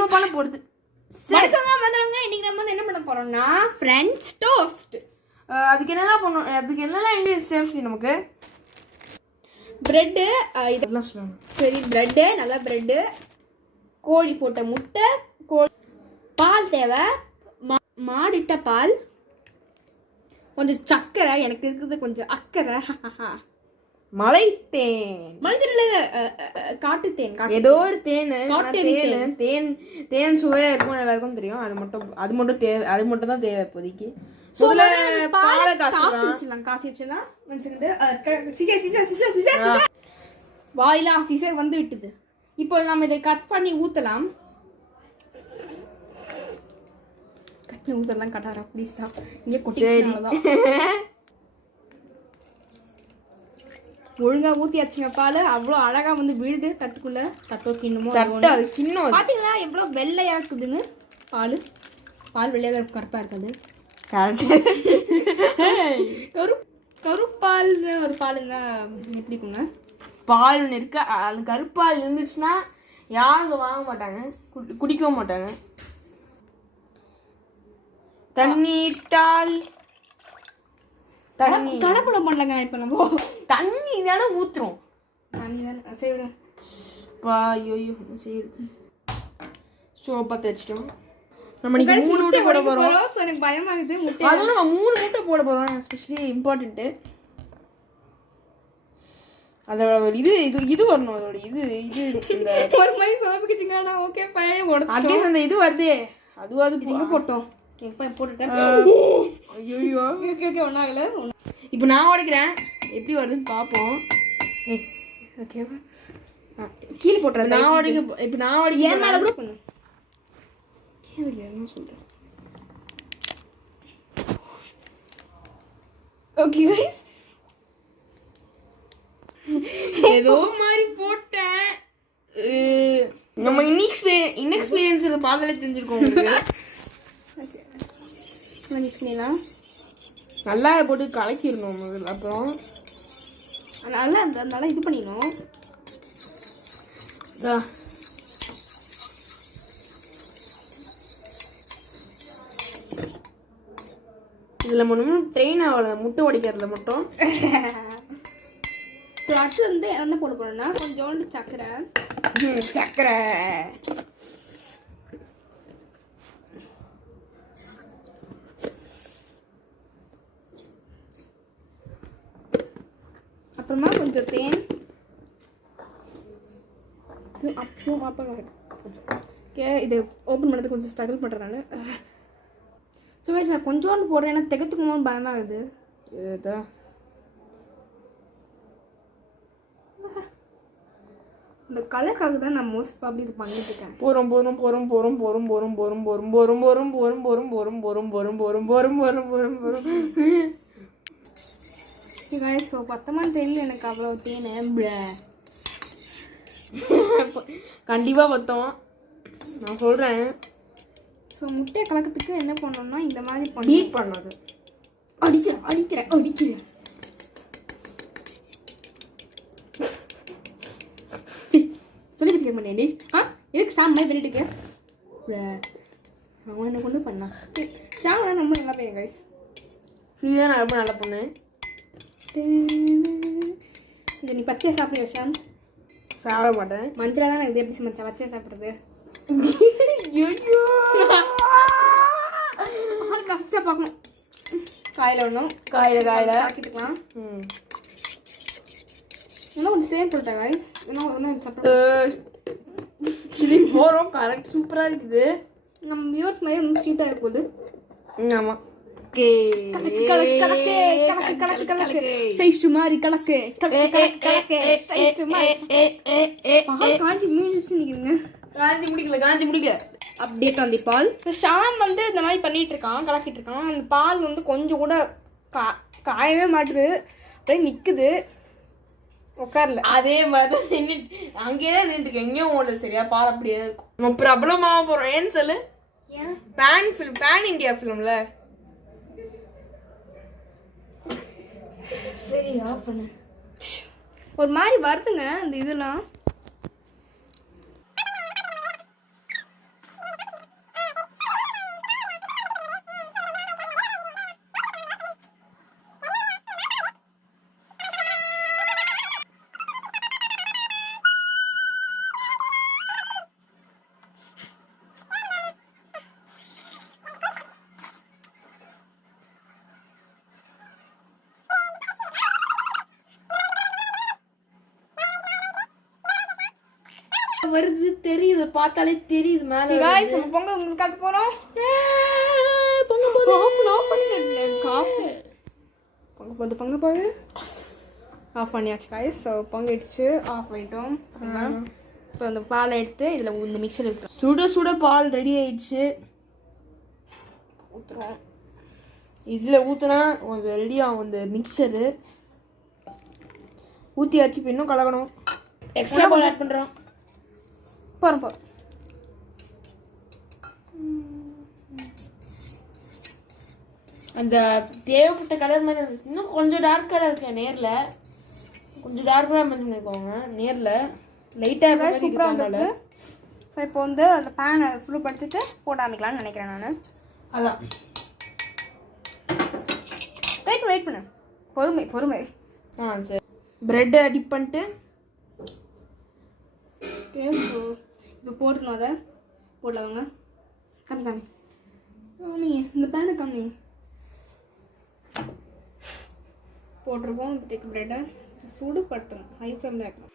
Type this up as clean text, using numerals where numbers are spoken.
நம்ம பண்ண போறது. வந்தவங்க இன்னைக்கு நம்ம வந்து என்ன பண்ண போறோம்னா ஃப்ரெஞ்ச் டோஸ்ட். அதுக்கு என்னெல்லாம் பண்ணணும், அதுக்கு என்னெல்லாம் இன்கிரியன்ஸ் தேவை நமக்கு? பிரெட்டு இதெல்லாம் சொல்லணும். சரி, பிரெட்டு, நல்லா பிரெட்டு, கோழி போட்ட முட்டை, பால் தேவை, மாடிட்ட பால், கொஞ்சம் சக்கரை, எனக்கு இருக்குது கொஞ்சம் அக்கறை, மலைத்தேன், காட்டுத்தேன், ஏதோ ஒரு தேன், தேன் சுவையா இருக்கும், எல்லாருக்கும் தெரியும். அது மட்டும் தேவை, அது மட்டும் தான் தேவை இப்போதைக்கு. வாயிலா சீசர் வந்து விட்டது. இப்போ நம்ம இதை கட் பண்ணி ஊத்தலாம். கட் பண்ணி ஊத்தலாம். Qattara please stop. இங்க கொட்டிச்சனாலதான் ஒழுங்கா ஊத்தியாச்சுங்க. பால் அவ்வளோ அழகா வந்து விழுது தட்டுக்குள்ள. தட்டோ கிண்ணுமோ கிண்ணம் பாத்தீங்களா எவ்வளவு வெள்ளையா இருக்குதுன்னு. பால் வெள்ளையா கருப்பா இருக்காது. கருப்பால்னு ஒரு பாலுங்க எப்படிக்குங்க? பால் ஒன்று இருக்கு, அது கருப்பால் இருந்துச்சுன்னா யாரும் வாங்க மாட்டாங்க, குடிக்கவும் மாட்டாங்க. தண்ணீட்டால் தண்ணி கலப்படம் பண்ணலங்க. இப்ப நம்ம தண்ணி தானே ஊத்துறோம். தண்ணி தானே சரி. ஐயோ செய்யுது. சோப்பா தேய்ச்சிட்டோம். நம்ம 3 முட்டை போட போறோம். எனக்கு பயமா இருக்குது. முட்டை அதுவும் நம்ம 3 முட்டை போட போறோம். Especially important. அதோட இது வரணும். அதோட இது இந்த ஒரு மாதிரி சோப்புக்குச்சுங்க. நான் ஓகே ஃபைன் ஓட அட்லீஸ்ட் அந்த இது வருது. அதுவாது எங்க போட்டோம். எப்ப போட்டுட்டேன். ஐயோ ஓகே ஒண்ணாகல. இப்போ நான் உடைக்கிறேன். எப்படி வருதுன்னு பாப்போம். ஓகேவா? கீழே போட்டுறேன். நான் உடைக்க இப்போ நான் உடைக்க ஏன் மேல கூட பண்ணு. என்ன சொல்றேன்? ஓகே गाइस, ஏதோ மாதிரி போட்டேன். நம்ம இன்எக்ஸ்பீரியன்ஸ் பார்த்தாலே தெரிஞ்சிருக்கோம் உங்களுக்கு. நல்லா போட்டு கலக்கிடணும். அப்புறம் நல்லா இது பண்ணிடணும். இதுல ஒன்றும் ட்ரெயின் ஆகல, முட்டை உடைக்கிறதுல மட்டும். ஸோ அடுத்து வந்து என்ன போட போறோம்னா கொஞ்சோண்டு சக்கரை. அப்புறமா கொஞ்சம் தேன். ஓகே, இது ஓப்பன் பண்ணுறது கொஞ்சம் ஸ்ட்ரகிள் பண்ணுறேன் நான். ஸோ கைஸ், நான் கொஞ்சோண்டு போடுறேன். ஏன்னா திகத்துக்குமோன்னு பயமாகுது. இதுதான் இந்த கலருக்காக தான் நான் மோஸ்ட் ப்ராபப்லி இது பண்ணிட்டு இருக்கேன். போரும் ஸோ பத்தமான தெரியல எனக்கு அவ்வளோ தேன். கண்டிப்பா பத்தோம், நான் சொல்றேன். ஸோ முட்டையை கலக்கிறதுக்கு என்ன பண்ணோம்னா இந்த மாதிரி பீட் பண்ணது. அடிக்கிறேன் சொல்லி கேட்க மாட்டேன்டி. எதுக்கு சாம் மாதிரி பண்ணிட்டு இருக்கேன்? அவன் என்ன கொண்டு பண்ணான். சாம்னா ரொம்ப நல்லா பையன் கைஸ். இதுதான் நான் ரொம்ப நல்லா பண்ணேன். இது நீ பச்சையை சாப்பிடுவ ஷாம்? சாப்பிட மாட்டேன். மஞ்சள் தான் இது எப்படி சமைச்சா பச்சையை சாப்பிட்றது? கஷ்டம் பார்க்கணும். காயில் ஒன்றும் காயில் ஆக்கிட்டுக்கலாம். இன்னும் கொஞ்சம் தேன் போட்டேன் கைஸ். இன்னும் சாப்பிட்டு இது போகிறோம். கரெக்ட், சூப்பராக இருக்குது. நம்ம வியூவர்ஸ் மாதிரி ஒன்றும் ஸ்வீட்டாக இருக்கும்போது. ஆமாம். காஞ்சி முடிக்கல அப்படியே காந்தி பால். ஷாம் வந்து இந்த மாதிரி பண்ணிட்டு இருக்கான், கலக்கிட்டு இருக்கான். அந்த பால் வந்து கொஞ்சம் கூட காயவே மாட்டுது, அப்படியே நிக்குது, உட்காரல. அதே மாதிரி நின்றுட்டு அங்கேயே நின்றுருக்கு, எங்கேயும் ஓடல. சரியா பால் அப்படியே இருக்கும். நம்ம பிரபலமாக போகிறோம். ஏன்னு சொல்லு. ஏன்? பேன் இண்டியா ஃபிலிம்ல. சரி ஆஃப் பண்ணு. ஒரு மாதிரி வருதுங்க அந்த இதெல்லாம். பார்த்தாலே தெரியுது மேல காய்ஸ் நம்ம பொங்கல் உங்களுக்கு காட்ட போறோம். பொங்க போகுது. பொங்க போகுது. ஆஃப் பண்ணியாச்சு காய்ஸ். ஸோ பொங்கிடுச்சு, ஆஃப் பண்ணிட்டோம். இப்போ அந்த பாலை எடுத்து இதில் இந்த மிக்சர் விட்டுறோம். சுட சுட பால் ரெடி ஆயிடுச்சு. ஊற்றுறோம். இதில் ஊற்றினா கொஞ்சம் ரெடியாகும் இந்த மிக்சரு. ஊற்றியாச்சு. இப்போ இன்னும் கலக்கணும். எக்ஸ்ட்ரா பால் ஆட் பண்ணுறோம். போகிறோம். அந்த தேவைப்பட்ட கலர் மாதிரி இருந்துச்சு. இன்னும் கொஞ்சம் டார்க் கலர் இருக்கு நேரில். கொஞ்சம் டார்க்காக மென்ஷன் பண்ணிக்கோங்க. நேரில் லைட்டாக சூப்பராக வந்துருக்கு. ஸோ இப்போ வந்து அந்த பேனை ஃபுல்லு படுத்திட்டு போட்டு ஆரம்பிக்கலாம்னு நினைக்கிறேன் நான். அதான் வெயிட் பண்ணு. பொறுமை. சரி. ப்ரெட்டை டிப் பண்ணிட்டு இப்போ போட்டுக்கணும். அதை போடலாங்க. கம்மி இந்த பேனு கம்மி போட்டிருக்கோம். இப்போதைக்கு ப்ரெட்டை சூடுபடுத்தணும். ஹை ஃப்ளேமில் வைக்கணும்.